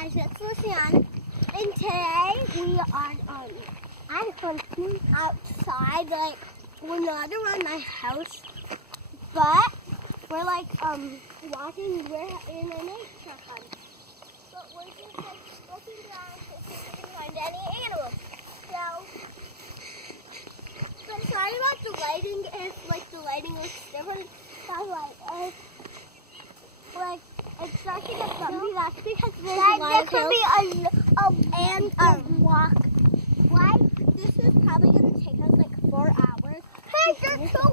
guys, it's Luciana, and today we are I'm hunting outside. Like, we're not around my house, but we're like walking. We're in a nature hunt, but we're just like looking around to see if we can find any animals. So, but sorry about the lighting. If like the lighting looks different, that's like it starts to get bumpy. That's because there's a lot of hills. And walk. Why? This is probably gonna take us like 4 hours. Hey, there's two